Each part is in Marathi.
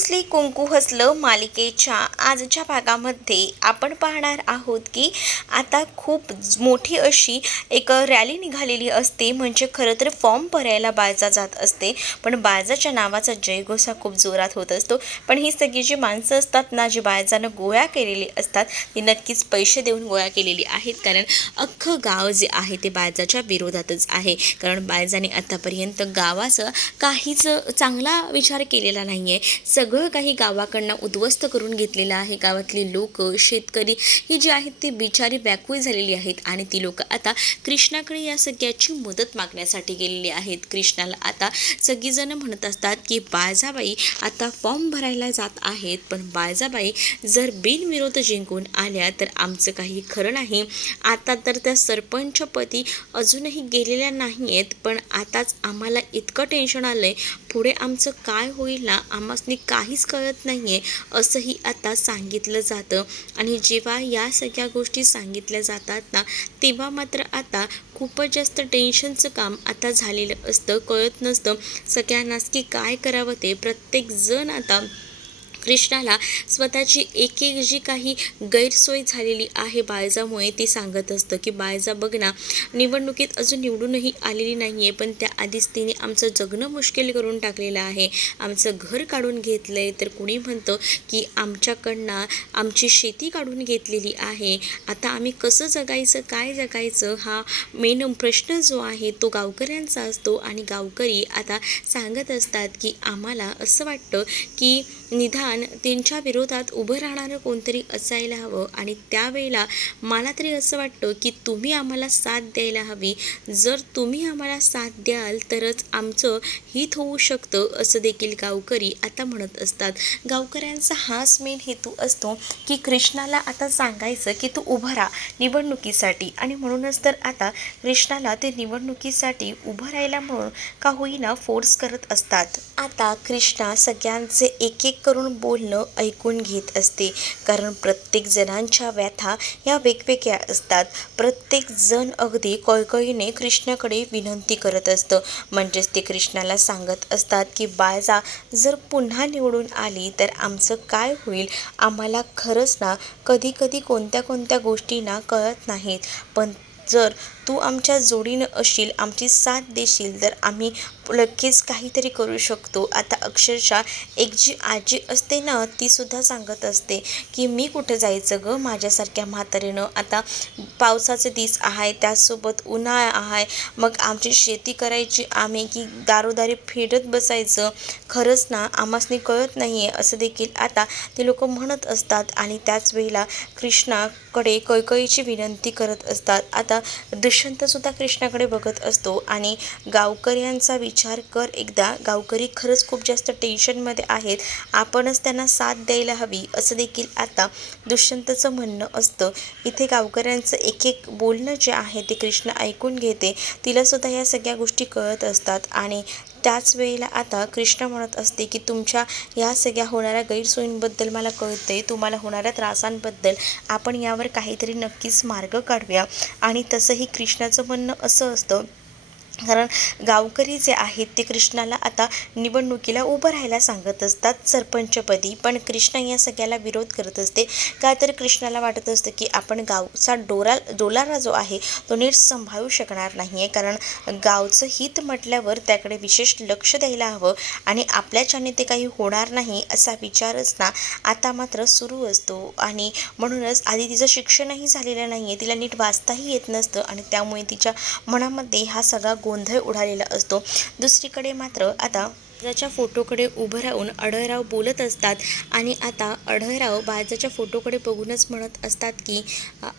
रुसली कुंकू हसलं मालिकेच्या आजच्या भागामध्ये आपण पाहणार आहोत की आता खूप मोठी अशी एक रॅली निघालेली असते. म्हणजे खरं तर फॉर्म भरायला बायजा जात असते, पण बायजाच्या नावाचा जयघोष हा खूप जोरात होत असतो. पण ही सगळी जी माणसं असतात ना, जी बायजानं गोळा केलेली असतात, ती नक्कीच पैसे देऊन गोळा केलेली आहेत. कारण अख्खं गाव जे आहे ते बायजाच्या विरोधातच आहे. कारण बायजाने आतापर्यंत गावाचं काहीच चांगला विचार केलेला नाही आहे. सगळं काही गावाकडनं उद्ध्वस्त करून घेतलेलं आहे. गावातली लोक, शेतकरी ही जी आहेत ती बिचारी व्याकुळ झालेली आहेत आणि ती लोक आता कृष्णाकडे या सगळ्याची मदत मागण्यासाठी गेलेली आहेत. कृष्णाला आता सगळीजणं म्हणत असतात की बायजाबाई आता फॉर्म भरायला जात आहेत, पण बायजाबाई जर बिनविरोध जिंकून आल्या तर आमचं काही खरं नाही. आता तर त्या सरपंचपदी अजूनही गेलेल्या नाही आहेत, पण आताच आम्हाला इतकं टेन्शन आलं आहे, पुढे आमचं काय होईल ना आम्हासनी काहीच कळत नाही आहे, असंही आता सांगितलं जातं. आणि जेव्हा या सगळ्या गोष्टी सांगितल्या जातात ना, तेव्हा मात्र आता खूपच जास्त टेन्शनचं काम आता झालेलं असतं. कळत नसतं सगळ्यांनाच की काय करावं ते. प्रत्येकजण आता कृष्णाला स्वतःची एक एक जी काही गैरसोय झालेली आहे बायजामुळे ती सांगत असतं की बायजा बघ ना, निवडणुकीत अजून निवडूनही आलेली नाही आहे, पण त्याआधीच तिने आमचं जगणं मुश्किल करून टाकलेलं आहे. आमचं घर काढून घेतलं आहे, तर कुणी म्हणतं की आमच्याकडनं आमची शेती काढून घेतलेली आहे. आता आम्ही कसं जगायचं, काय जगायचं, हा मेन प्रश्न जो आहे तो गावकऱ्यांचा असतो. आणि गावकरी आता सांगत असतात की आम्हाला असं वाटतं की निदान त्यांच्या विरोधात उभं राहणारं कोणतरी असायला हवं. आणि त्यावेळेला मला तरी असं वाटतं की तुम्ही आम्हाला साथ द्यायला हवी. जर तुम्ही आम्हाला साथ द्याल तरच आमचं हित होऊ शकतं, असं देखील गावकरी आता म्हणत असतात. गावकऱ्यांचा हाच मेन हेतू असतो की कृष्णाला आता सांगायचं की तू उभं राहा निवडणुकीसाठी. आणि म्हणूनच तर आता कृष्णाला ते निवडणुकीसाठी उभं राहायला म्हणून का होईना फोर्स करत असतात. आता कृष्णा सगळ्यांचे एक एक करून बोलणं ऐकून घेत असते. कारण प्रत्येक जणांच्या व्यथा ह्या वेगवेगळ्या असतात. प्रत्येक जण अगदी कळकळीने कृष्णाकडे विनंती करत असतं. म्हणजेच ते कृष्णाला सांगत असतात की बायजा जर पुन्हा निवडून आली तर आमचं काय होईल. आम्हाला खरंच ना कधी कधी कोणत्या कोणत्या गोष्टी ना कळत नाहीत, पण जर तू आमच्या जोडीनं असशील, आमची साथ देशील, तर आम्ही नक्कीच काहीतरी करू शकतो. आता अक्षरशः एक जी आजी असते ना, तीसुद्धा सांगत असते की मी कुठे जायचं गं माझ्यासारख्या म्हातारीनं. आता पावसाचे दिस आहे, त्याचसोबत उन्हाळा आहे, मग आमची शेती करायची आम्ही की दारोदारी फिरत बसायचं. खरंच ना आम्हासनी कळत नाही आहे, असं देखील आता ते लोक म्हणत असतात. आणि त्याच वेळेला कृष्णाकडे कळकळीची विनंती करत असतात. आता दुष्यंतसुद्धा कृष्णाकडे बघत असतो आणि गावकऱ्यांचा विचार कर एकदा. गावकरी खरंच खूप जास्त टेन्शनमध्ये आहेत, आपणच त्यांना साथ द्यायला हवी, असं देखील आता दुष्यंतचं म्हणणं असतं. इथे गावकऱ्यांचं एक एक बोलणं जे आहे ते कृष्ण ऐकून घेते. तिलासुद्धा या सगळ्या गोष्टी कळत असतात. आणि त्याच वेळेला आता कृष्ण म्हणत असते की तुमच्या या सगळ्या होणाऱ्या गैरसोयींबद्दल मला कळते, तुम्हाला होणाऱ्या त्रासांबद्दल आपण यावर काहीतरी नक्कीच मार्ग काढूया. आणि तसंही कृष्णाचं म्हणणं असं असतं, कारण गावकरी जे आहेत ते कृष्णाला आता निवडणुकीला उभं राहायला सांगत असतात सरपंचपदी. पण कृष्ण या सगळ्याला विरोध करत असते. का तर कृष्णाला वाटत असतं की आपण गावचा डोलारा जो आहे तो नीट सांभाळू शकणार नाही आहे. कारण गावचं हित म्हटल्यावर त्याकडे विशेष लक्ष द्यायला हवं आणि आपल्याच्याने ते काही होणार नाही असा विचारच ना आता मात्र सुरू असतो. आणि म्हणूनच आधी तिचं शिक्षणही झालेलं नाही आहे, तिला नीट वाचताही येत नसतं आणि त्यामुळे तिच्या मनामध्ये हा सगळा गोंधळ उडालेला असतो. दुसरीकडे मात्र आता बाळाच्या फोटोकडे उभं राहून आढळराव बोलत असतात. आणि आता आढळराव बाळाच्या फोटोकडे बघूनच म्हणत असतात की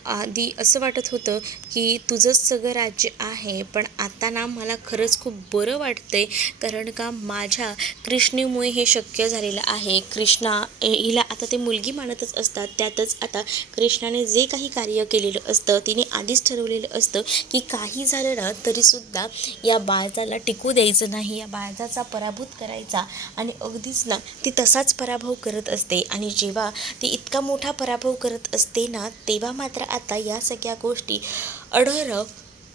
आधी असं वाटत होतं की तुझंच सगळं राज्य आहे, पण आता ना मला खरंच खूप बरं वाटतंय. कारण का माझ्या कृष्णेमुळे हे शक्य झालेलं आहे. कृष्णा हिला आता ते मुलगी मानतच असतात. त्यातच आता कृष्णाने जे काही कार्य केलेलं असतं, तिने आधीच ठरवलेलं असतं की काही झालं ना तरीसुद्धा या बाळाला टिकू द्यायचं नाही, या बाळाचा पराभूत करायचा. आणि अगदीच ना ती तसाच पराभव करत असते. आणि जेव्हा ती इतका मोठा पराभव करत असते ना, तेव्हा मात्र आता या सगळ्या गोष्टी आढळराव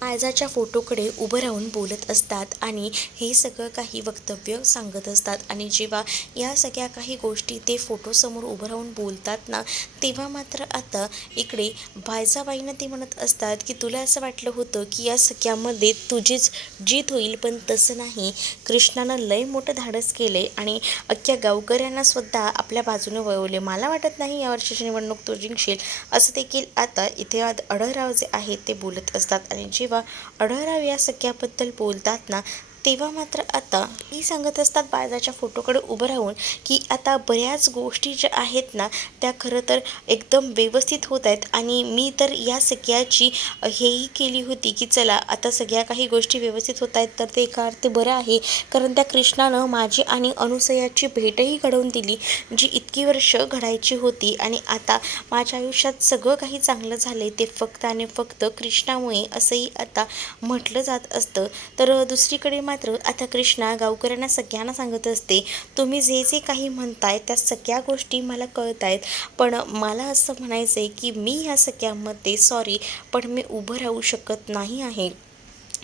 काळजाच्या फोटोकडे उभं राहून बोलत असतात आणि हे सगळं काही वक्तव्य सांगत असतात. आणि जेव्हा या सगळ्या काही गोष्टी ते फोटोसमोर उभं राहून बोलतात ना, तेव्हा मात्र आता इकडे बायजाबाईंना ते म्हणत असतात की तुला असं वाटलं होतं की या सगळ्यामध्ये तुझीच जीत होईल, पण तसं नाही. कृष्णानं लय मोठं धाडस केले आणि अख्ख्या गावकऱ्यांना सुद्धा आपल्या बाजूने वळवले. मला वाटत नाही या वर्षीची निवडणूक तू जिंकशील, असं देखील आता इथे आढळराव जे आहेत ते बोलत असतात. आणि जेव्हा आढळराव या सगळ्याबद्दल बोलतात ना, तेव्हा मात्र आता मी सांगत असतात बाळजाच्या फोटोकडे उभं राहून की आता बऱ्याच गोष्टी ज्या आहेत ना, त्या खरं तर एकदम व्यवस्थित होत आहेत. आणि मी तर या सगळ्याची हेही केली होती की चला आता सगळ्या काही गोष्टी व्यवस्थित होत आहेत, तर ते एका अर्थी बरं आहे. कारण त्या कृष्णानं माझी आणि अनुसयाची भेटही घडवून दिली, जी इतकी वर्ष घडायची होती. आणि आता माझ्या आयुष्यात सगळं काही चांगलं झालं ते फक्त आणि फक्त कृष्णामुळे, असंही आता म्हटलं जात असतं. तर दुसरीकडे मात्र आता कृष्णा गावकऱ्यांना सगळ्यांना सांगत असते, तुम्ही जे जे काही म्हणताय त्या सगळ्या गोष्टी मला कळत आहेत, पण मला असं म्हणायचं आहे की मी ह्या सगळ्यामध्ये सॉरी, पण मी उभं राहू शकत नाही आहे.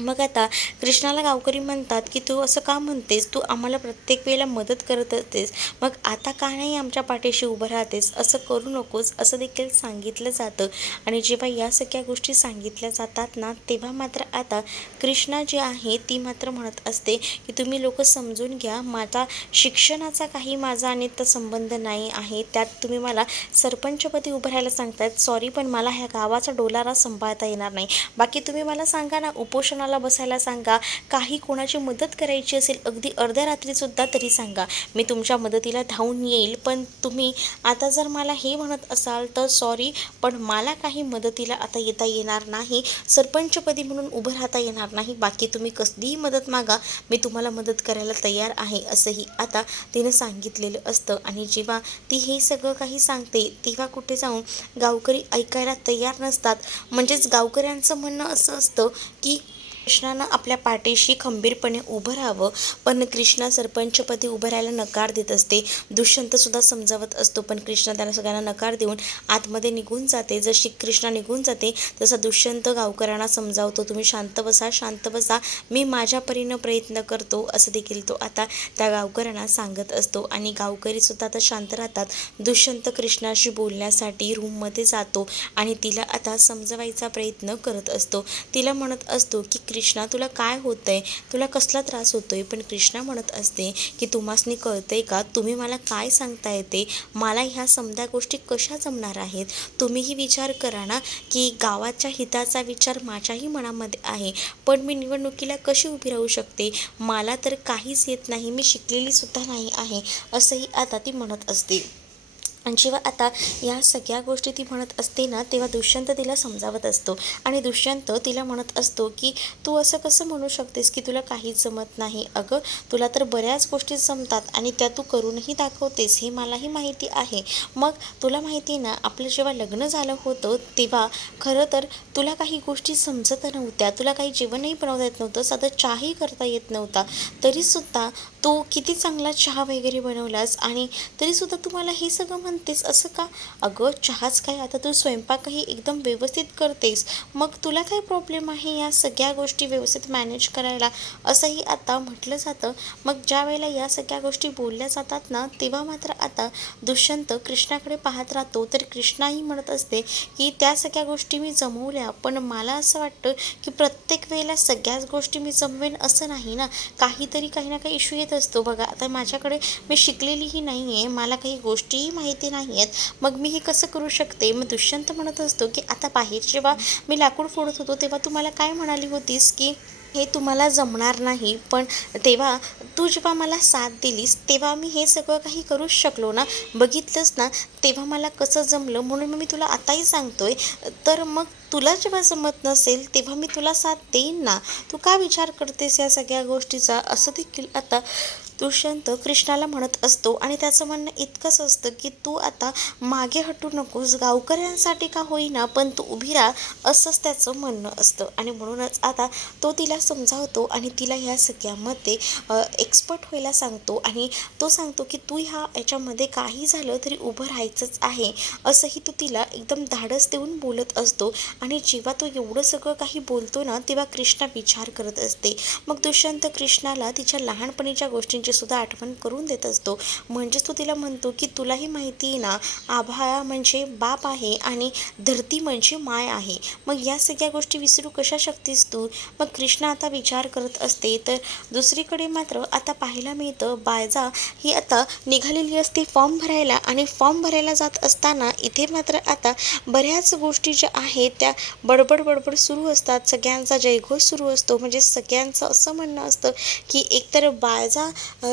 मग आता कृष्णाला गावकरी म्हणतात की तू असं का म्हणतेस, तू आम्हाला प्रत्येक वेळेला मदत करत असतेस, मग आता का नाही आमच्या पाठीशी उभं राहतेस, असं करू नकोस, असं देखील सांगितलं जातं. आणि जेव्हा या सगळ्या गोष्टी सांगितल्या जातात ना, तेव्हा मात्र आता कृष्णा जी आहे ती मात्र म्हणत असते की तुम्ही लोक समजून घ्या, माझा शिक्षणाचा काही माझा आणि तर संबंध नाही आहे, त्यात तुम्ही मला सरपंचपदी उभं राहायला सांगतायत, सॉरी पण मला ह्या गावाचा डोलारा सांभाळता येणार नाही. बाकी तुम्ही मला सांगा ना, उपोषणाला बसायला सांगा, काही कोणाची मदत करायची असेल अगदी अर्ध्या रात्रीसुद्धा तरी सांगा, मी तुमच्या मदतीला धावून येईल. पण तुम्ही आता जर मला हे म्हणत असाल तर सॉरी, पण मला काही मदतीला आता येता येणार नाही, सरपंचपदी म्हणून उभं राहता येणार नाही. बाकी तुम्ही कसलीही मदत मागा, मी तुम्हाला मदत करायला तयार आहे, असंही आता तिनं सांगितलेलं असतं. आणि जेव्हा ती हे सगळं काही सांगते तेव्हा कुठे जाऊन गावकरी ऐकायला तयार नसतात. म्हणजेच गावकऱ्यांचं म्हणणं असं असतं की कृष्णानं आपल्या पाठीशी खंबीरपणे उभं राहावं, पण कृष्णा सरपंचपदी उभं राहायला नकार देत असते. दुष्यंतसुद्धा समजावत असतो, पण कृष्णा त्याला सगळ्यांना नकार देऊन आतमध्ये निघून जाते. जशी कृष्णा निघून जाते तसा दुष्यंत गावकऱ्यांना समजावतो, तुम्ही शांत बसा, शांत बसा, मी माझ्या परीनं प्रयत्न करतो, असं देखील तो आता त्या गावकऱ्यांना सांगत असतो. आणि गावकरीसुद्धा आता शांत राहतात. दुष्यंत कृष्णाशी बोलण्यासाठी रूममध्ये जातो आणि तिला आता समजवायचा प्रयत्न करत असतो. तिला म्हणत असतो की कृष्णा तुला काय होतंय, तुला कसला त्रास होतोय. पण कृष्णा म्हणत असते की तुम्हासनी कळतंय का, तुम्ही मला काय सांगता येते, मला ह्या समध्या गोष्टी कशा जमणार आहेत. तुम्हीही विचार करा ना की गावाच्या हिताचा विचार माझ्याही मनामध्ये आहे, पण मी निवडणुकीला कशी उभी राहू शकते, मला तर काहीच येत नाही, मी शिकलेली सुद्धा नाही आहे, असंही आता ती म्हणत असते. आणि जेव्हा आता या सगळ्या गोष्टी ती म्हणत असते ना, तेव्हा दुष्यंत तिला समजावत असतो. आणि दुष्यंत तिला म्हणत असतो की तू असं कसं म्हणू शकतेस की तुला काहीच जमत नाही, अगं तुला तर बऱ्याच गोष्टी जमतात आणि त्या तू करूनही दाखवतेस, हे मलाही माहिती आहे. मग तुला माहिती आहे ना, आपलं जेव्हा लग्न झालं होतं तेव्हा खरं तर तुला काही गोष्टी समजत नव्हत्या, तुला काही जेवणही बनवता येत नव्हतं, साधं चहाही करता येत नव्हता, तरीसुद्धा तू किती चांगला चहा वगैरे बनवलास आणि तरीसुद्धा तू मला हे सगळं म्हणतेस असं का. अगं चहाच काय, आता तू स्वयंपाकही एकदम व्यवस्थित करतेस, मग तुला काय प्रॉब्लेम आहे या सगळ्या गोष्टी व्यवस्थित मॅनेज करायला, असंही आता म्हटलं जातं. मग ज्या वेळेला या सगळ्या गोष्टी बोलल्या जातात ना, तेव्हा मात्र आता दुष्यंत कृष्णाकडे पाहत राहतो. तर कृष्णाही म्हणत असते की त्या सगळ्या गोष्टी मी जमवल्या, पण मला असं वाटतं की प्रत्येक वेळेला सगळ्याच गोष्टी मी जमवेन असं नाही ना, काहीतरी काही ना काही इश्यू येत असतो. बघा आता माझ्याकडे मी शिकलेलीही नाही आहे, मला काही गोष्टीही माहिती नाही आहेत, मग मी हे कसं करू शकते. मग दुष्यंत म्हणत असतो की आता बाहेर जेव्हा मी लाकूड फोडत होतो तेव्हा तू मला काय म्हणाली होतीस की हे तुम्हाला जमणार नाही, पण तेव्हा तू जेव्हा मला साथ दिलीस तेव्हा मी हे सगळं काही करूच शकलो ना, बघितलंस ना तेव्हा मला कसं जमलं, म्हणून मग मी तुला आताही सांगतोय. तर मग तुला जेव्हा जमत नसेल तेव्हा मी तुला साथ देईन ना, तू का विचार करतेस या सगळ्या गोष्टीचा, असं देखील आता दुष्यंत कृष्णाला म्हणत असतो आणि त्याचं म्हणणं इतकंच असतं की तू आता मागे हटू नकोस, गावकऱ्यांसाठी का होईना पण तू उभी राहा, असंच त्याचं म्हणणं असतं. आणि म्हणूनच आता तो तिला समजावतो आणि तिला ह्या सगळ्यामध्ये एक्सपर्ट व्हायला सांगतो आणि तो सांगतो की तू याच्यामध्ये काही झालं तरी उभं राहायचंच आहे, असंही तो तिला एकदम धाडस देऊन बोलत असतो. आणि जेव्हा तो एवढं सगळं काही बोलतो ना तेव्हा कृष्णा विचार करत असते. मग दुष्यंत कृष्णाला तिच्या लहानपणीच्या गोष्टींची सुद्धा आठवण करून देत असतो. म्हणजेच तो तिला म्हणतो की तुलाही माहिती आहे ना, आभाळा म्हणजे बाप आहे आणि धरती म्हणजे माय आहे, मग या सगळ्या गोष्टी विसरू कशा शकतेस तू. मग कृष्णा आता विचार करत असते. तर दुसरीकडे मात्र आता पाहायला मिळतं बायजा ही आता निघालेली असते फॉर्म भरायला. आणि फॉर्म भरायला जात असताना इथे मात्र आता बऱ्याच गोष्टी ज्या आहेत त्या बडबड सुरू असतात. सगळ्यांचा जयघोष सुरू असतो. म्हणजे सगळ्यांचं असं म्हणणं असतं की एकतर बायजा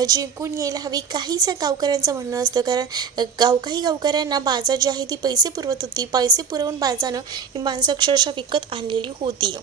जिंकून यायला हवी, काहीच गावकऱ्यांचं म्हणणं असतं. कारण काही गावकऱ्यांना बायजा जी आहे ती पैसे पुरवत होती, पैसे पुरवून बायजानं ही माणसं अक्षरशः विकत आणलेली होती.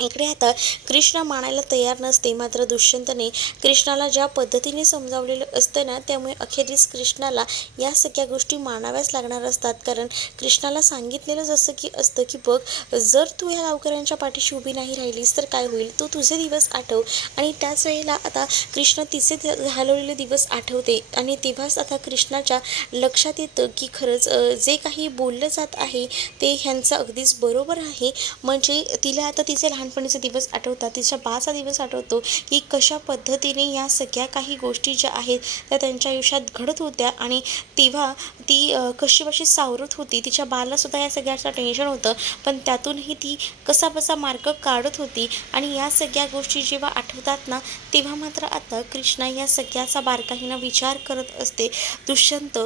इकडे आता कृष्णा मानायला तयार नसते. मात्र दुष्यंतने कृष्णाला ज्या पद्धतीने समजावलेलं असतं ना, त्यामुळे अखेरीस कृष्णाला या सगळ्या गोष्टी मानाव्याच लागणार असतात. कारण कृष्णाला सांगितलेलं जसं की असतं की बघ, जर तू या गावकऱ्यांच्या पाठीशी उभी नाही राहिलीस तर काय होईल, तू तुझे दिवस आठव. आणि त्याच वेळेला आता कृष्ण तिचे घालवलेले दिवस आठवते. आणि तेव्हाच आता कृष्णाच्या लक्षात येतं की खरंच जे काही बोललं जात आहे ते ह्यांचं अगदीच बरोबर आहे. म्हणजे तिला आता तिचे लहानपणीचे दिवस आठवतात, तिच्या बाचा दिवस आठवतो की कशा पद्धतीने या सगळ्या काही गोष्टी ज्या आहेत त्या त्यांच्या आयुष्यात घडत होत्या. आणि तेव्हा ती कशी सावरत होती. तिच्या बालासुद्धा या सगळ्याचं टेन्शन होतं, पण त्यातूनही ती कसाबसा मार्ग काढत होती. आणि या सगळ्या गोष्टी जेव्हा आठवतात ना तेव्हा मात्र आता कृष्णा या सगळ्याचा बारकाईनं विचार करत असते. दुष्यंत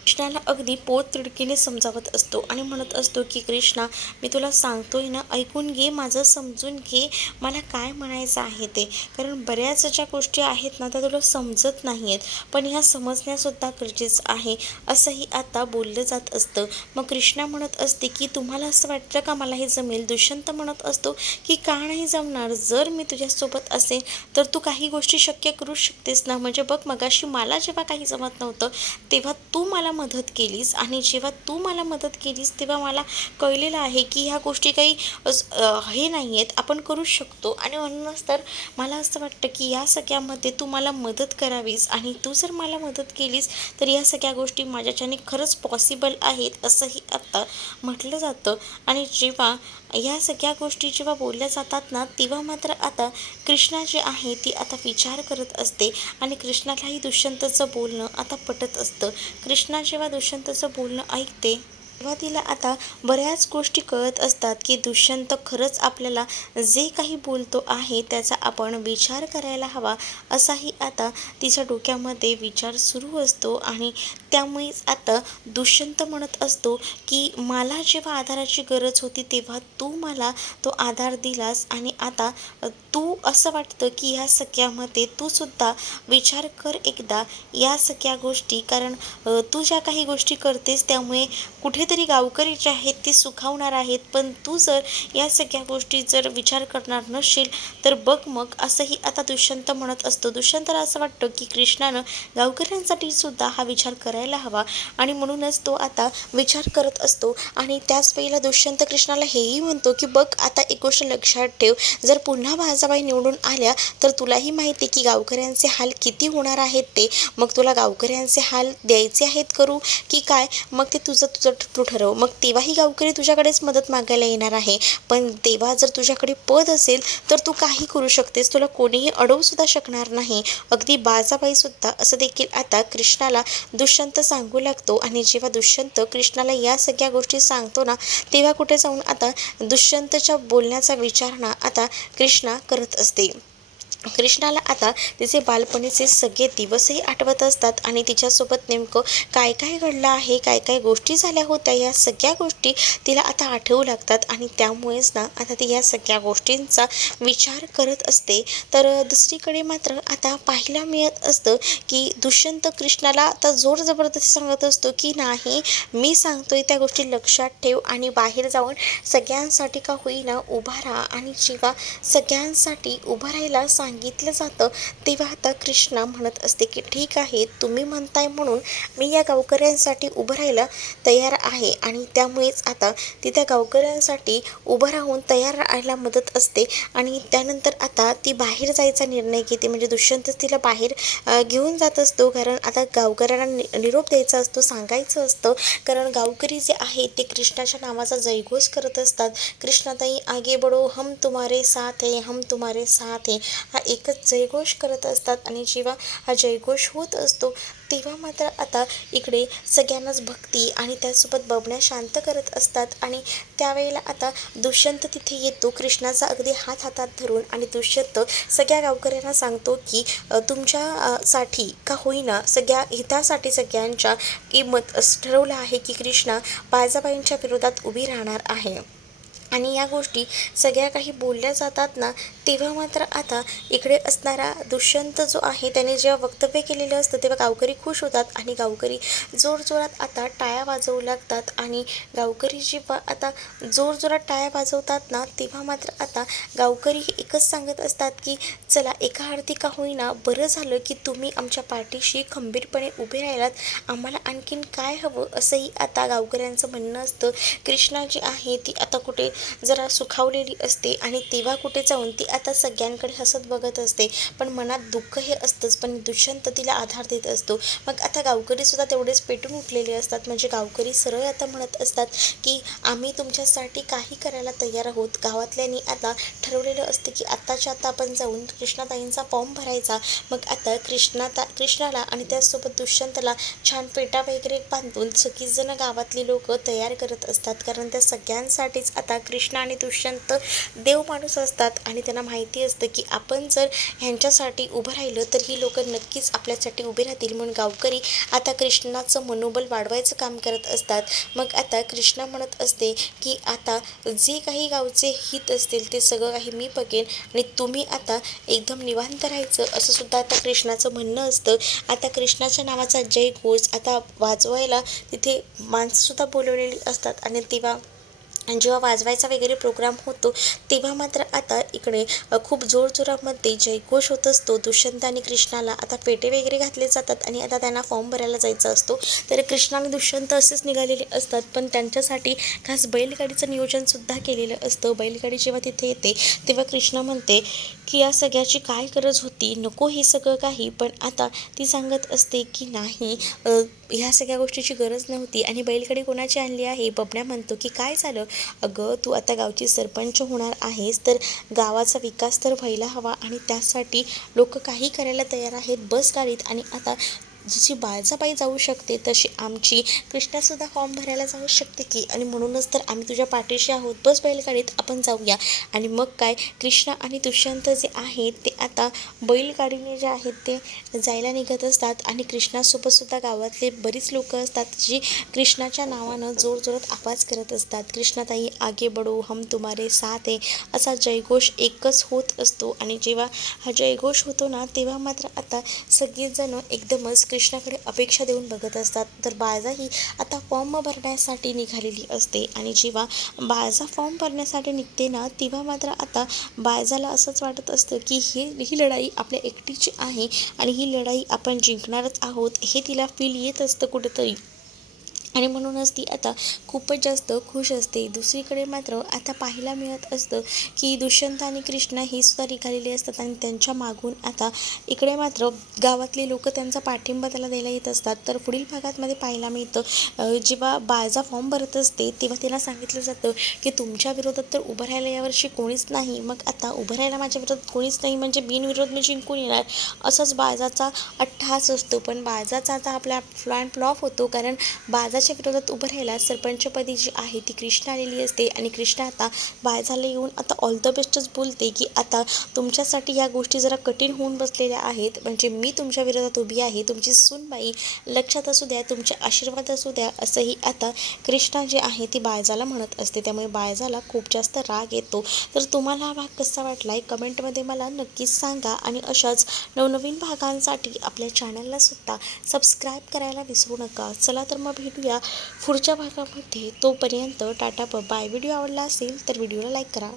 कृष्णाला अगदी पोटतिडकीने समजावत असतो आणि म्हणत असतो की कृष्णा, मी तुला सांगतोय ना, ऐकून घे, माझं समजून घे, मला काय म्हणायचं आहे ते. कारण बऱ्याच ज्या गोष्टी आहेत ना त्या तुला समजत नाही आहेत, पण ह्या समजण्यासुद्धा गरजेचं आहे, असंही आता बोललं जात असतं. मग कृष्णा म्हणत असते की तुम्हाला असं वाटतं का मला हे जमेल. दुष्यंत म्हणत असतो की का नाही जमणार, जर मी तुझ्यासोबत असेल तर तू काही गोष्टी शक्य करू शकतेस ना. म्हणजे बघ, मगाशी मला जेव्हा काही जमत नव्हतं तेव्हा तू मला मदत केलीस, आणि जेव्हा तू मला मदत केलीस तेव्हा मला कळलेलं आहे की ह्या गोष्टी काही हे नाही आहेत, आपण करू शकतो. आणि म्हणूनच तर मला असं वाटतं की या सगळ्यामध्ये तू मला मदत करावीस, आणि तू जर मला मदत केलीस तर या सगळ्या गोष्टी माझ्याच्याने खरंच पॉसिबल आहेत, असंही आत्ता म्हटलं जातं. आणि जेव्हा या सगळ्या गोष्टी जेव्हा बोलल्या जातात ना तेव्हा मात्र आता कृष्णा जी आहे ती आता विचार करत असते. आणि कृष्णालाही दुष्यंतचं बोलणं आता पटत असतं. कृष्णा जेव्हा दुष्यंतचं बोलणं ऐकते तेव्हा तिला आता बऱ्याच गोष्टी कळत असतात की दुष्यंत खरंच आपल्याला जे काही बोलतो आहे त्याचा आपण विचार करायला हवा, असाही आता तिच्या डोक्यामध्ये विचार सुरू असतो. आणि त्यामुळेच आता दुष्यंत म्हणत असतो की मला जेव्हा आधाराची गरज होती तेव्हा तू मला तो आधार दिलास, आणि आता तू असं वाटतं की या सगळ्यामध्ये तू सुद्धा विचार कर एकदा या सगळ्या गोष्टी. कारण तू ज्या काही गोष्टी करतेस त्यामुळे कुठेतरी गावकरी जे आहेत ते सुखावणार आहेत, पण तू जर या सगळ्या गोष्टी जर विचार करणार नसशील तर बघ मग, असंही आता दुष्यंत म्हणत असतो. दुष्यंतला असं वाटतं की कृष्णानं गावकऱ्यांसाठी सुद्धा हा विचार करायला हवा, आणि म्हणूनच तो आता विचार करत असतो. आणि त्याच वेळेला दुष्यंत कृष्णाला हेही म्हणतो की बघ, आता एक गोष्ट लक्षात ठेव, जर पुन्हा बाळजाबाई निवडून आल्या तर तुलाही माहिती आहे की गावकऱ्यांचे हाल किती होणार आहेत ते. मग तुला गावकऱ्यांचे हाल द्यायचे आहेत करू की काय, मग ते तुझं तू ठरव. मग तेव्हाही गावकरी तुझ्याकडेच मदत मागायला येणार आहे, पण तेव्हा जर तुझ्याकडे पद असेल तर तू काही करू शकतेस, तुला कोणीही अडवूसुद्धा शकणार नाही, अगदी बाळजाबाईसुद्धा, असं देखील आता कृष्णाला दुष्यंत सांगू लागतो. आणि जेव्हा दुष्यंत कृष्णाला या सगळ्या गोष्टी सांगतो ना तेव्हा कुठे जाऊन आता दुष्यंतच्या बोलण्याचा विचार ना आता कृष्णा करत असते. कृष्णाला आता तिचे बालपणीचे सगळे दिवसही आठवत असतात आणि तिच्यासोबत नेमकं काय काय घडलं आहे, काय काय गोष्टी झाल्या होत्या, या सगळ्या गोष्टी तिला आता आठवू लागतात. आणि त्यामुळेच ना आता ती या सगळ्या गोष्टींचा विचार करत असते. तर दुसरीकडे मात्र आता पाहायला मिळत असतं की दुष्यंत कृष्णाला आता जोर जबरदस्ती सांगत असतो की नाही, मी सांगतोय त्या गोष्टी लक्षात ठेव आणि बाहेर जाऊन सगळ्यांसाठी का होईना उभा राहा. आणि जेव्हा सगळ्यांसाठी उभं राहायला सांगितलं जातं तेव्हा आता कृष्णा म्हणत असते की ठीक आहे, तुम्ही म्हणताय म्हणून मी या गावकऱ्यांसाठी उभं राहायला तयार आहे आणि त्यामुळेच आता ती त्या गावकऱ्यांसाठी उभं राहून तयार राहायला मदत असते. आणि त्यानंतर आता ती बाहेर जायचा निर्णय घेते, म्हणजे दुष्यंत तिला बाहेर घेऊन जात असतो, कारण आता गावकऱ्यांना निरोप द्यायचा असतो, सांगायचं असतं, कारण गावकरी जे आहेत ते कृष्णाच्या नावाचा जयघोष करत असतात. कृष्णाताई आगे बढो, हम तुम्हारे साथ है, हम तुम्हारे साथ है, हा एकच जयघोष करत असतात. आणि जेव्हा हा जयघोष होत असतो तेव्हा मात्र आता इकडे सगळ्यांनाच भक्ती आणि त्यासोबत बबण्या शांत करत असतात. आणि त्यावेळेला आता दुष्यंत तिथे येतो कृष्णाचा अगदी हात हातात धरून, आणि दुष्यंत सगळ्या गावकऱ्यांना सांगतो की तुमच्या साठी का होईना सगळ्या हितासाठी सगळ्यांच्या की ठरवलं आहे की कृष्णा बाळजाबाईंच्या विरोधात उभी राहणार आहे. आणि या गोष्टी सगळ्या काही बोलल्या जातात ना, तेव्हा मात्र आता इकडे असणारा दुष्यंत जो आहे त्याने जेव्हा वक्तव्य केलेलं असतं तेव्हा गावकरी खुश होतात आणि गावकरी जोरजोरात आता टाळ्या वाजवू लागतात. आणि गावकरी जेव्हा आता जोरजोरात टाळ्या वाजवतात ना, तेव्हा मात्र आता गावकरी एकच सांगत असतात की चला, एका अर्थी का होईना बरं झालं की तुम्ही आमच्या पाठीशी खंबीरपणे उभे राहिलात, आम्हाला आणखीन काय हवं असंही आता गावकऱ्यांचं म्हणणं असतं. कृष्णा जी आहे ती आता कुठे जरा सुखावलेली असते आणि तेव्हा कुठे जाऊन ती आता सगळ्यांकडे हसत बघत असते, पण मनात दुःख हे असतंच. पण दुष्यंत तिला आधार देत असतो. मग आता गावकरी सुद्धा तेवढेच पेटून उठलेले असतात, म्हणजे गावकरी सरळ आता म्हणत असतात की आम्ही तुमच्यासाठी काही करायला तयार आहोत. गावातल्यांनी आता ठरवलेलं असते की आत्ताच्या आता आपण जाऊन कृष्णाताईंचा फॉर्म भरायचा. मग आता कृष्णाला आणि त्याचसोबत दुष्यंतला छान पेटा वगैरे बांधून सगळीजणं गावातली लोक तयार करत असतात, कारण त्या सगळ्यांसाठीच आता कृष्णा आणि दुष्यंत देव माणूस असतात आणि त्यांना माहिती असतं की आपण जर ह्यांच्यासाठी उभं राहिलं तर ही लोक नक्कीच आपल्यासाठी उभे राहतील. म्हणून गावकरी आता कृष्णाचं मनोबल वाढवायचं काम करत असतात. मग आता कृष्णा म्हणत असते की आता जे काही गावचे हित असतील ते सगळं काही मी बघेन आणि तुम्ही आता एकदम निवांत राहायचं, असं सुद्धा आता कृष्णाचं म्हणणं असतं. आता कृष्णाच्या नावाचा जयघोष आता वाजवायला तिथे माणसंसुद्धा बोलवलेली असतात. आणि जेव्हा वाजवायचा वगैरे प्रोग्राम होतो तेव्हा मात्र आता इकडे खूप जोरजोरामध्ये जयघोष होत असतो. दुष्यंत आणि कृष्णाला आता पेटे वगैरे घातले जातात आणि आता त्यांना फॉर्म भरायला जायचा असतो. तर कृष्णा आणि दुष्यंत असेच निघालेले असतात, पण त्यांच्यासाठी खास बैलगाडीचं नियोजनसुद्धा केलेलं असतं. बैलगाडी जेव्हा तिथे येते तेव्हा कृष्णा म्हणते की या सगळ्याची काय गरज होती, नको हे सगळं काही. पण आता ती सांगत असते की नाही, ह्या सगळ्या गोष्टीची गरज नव्हती. आणि बैलगाडी कोणाची आणली आहे? बबण्या म्हणतो की काय झालं, अगं तू आता गावची सरपंच होणार आहेस, तर गावाचा विकास तर व्हायला हवा आणि त्यासाठी लोक काही करायला तयार आहेत, बस गाडीत. आणि आता जशी बाळजाबाई जाऊ शकते तशी आमची कृष्णासुद्धा फॉर्म भरायला जाऊ शकते की, आणि म्हणूनच तर आम्ही तुझ्या पाठीशी आहोत, बस बैलगाडीत आपण जाऊया. आणि मग काय, कृष्णा आणि दुष्यंत जे आहेत ते आता बैलगाडीने जे आहेत ते जायला निघत असतात. आणि कृष्णासोबतसुद्धा गावातले बरीच लोक असतात जी कृष्णाच्या नावानं जोरजोरात आवाज करत असतात. कृष्णाताई आगे बढो, हम तुम्हारे साथ है, असा जयघोष एकच होत असतो. आणि जेव्हा हा जयघोष होतो ना तेव्हा मात्र आता सगळीजणं एकदमच कृष्णाकडे अपेक्षा देऊन बघत असतात. तर बाळजा ही आता फॉर्म भरण्यासाठी निघालेली असते. आणि जेव्हा बाळजा फॉर्म भरण्यासाठी निघते ना तेव्हा मात्र आता बाळजाला असंच वाटत असतं की ही लढाई आपल्या एकटीची आहे आणि ही लढाई आपण जिंकणारच आहोत, हे तिला फील येत असतं कुठेतरी. आणि म्हणूनच ती आता खूपच जास्त खुश असते. दुसरीकडे मात्र आता पाहायला मिळत असतं की दुष्यंत आणि कृष्णा ही सुद्धा निघालेली असतात आणि त्यांच्या मागून आता इकडे मात्र गावातले लोक त्यांचा पाठिंबा त्याला द्यायला येत असतात. तर पुढील भागातमध्ये पाहायला मिळतं जेव्हा बाळजा फॉर्म भरत असते तेव्हा तिला सांगितलं जातं की तुमच्या विरोधात तर उभं राहायला यावर्षी कोणीच नाही. मग आता उभं राहायला माझ्या विरोधात कोणीच नाही म्हणजे बिनविरोध मी जिंकून येणार, असंच बाळजाचा अट्टहास असतो. पण बाळजाचा आता आपला प्लॅन फ्लॉप होतो, कारण बाळजाच्या विरोधात उभं राहायला सरपंचपदी जी आहे ती कृष्णा आलेली असते. आणि कृष्णा आता बाळजाला येऊन आता ऑल द बेस्टच बोलते की आता तुमच्यासाठी या गोष्टी जरा कठीण होऊन बसलेल्या आहेत, म्हणजे मी तुमच्या विरोधात उभी आहे, तुमची सूनबाई लक्षात असू द्या, तुमचे आशीर्वाद असू द्या, असंही आता कृष्णा जी आहे ती बाळजाला म्हणत असते. त्यामुळे बाळजाला खूप जास्त राग येतो. तर तुम्हाला हा भाग कसा वाटलाय कमेंटमध्ये मला नक्कीच सांगा. आणि अशाच नवनवीन भागांसाठी आपल्या चॅनलला सुद्धा सबस्क्राईब करायला विसरू नका. चला तर मग भेटूया पुढच्या भागामध्ये. तोपर्यंत टाटा बाय. व्हिडिओ आवडला असेल तर व्हिडिओला लाईक करा.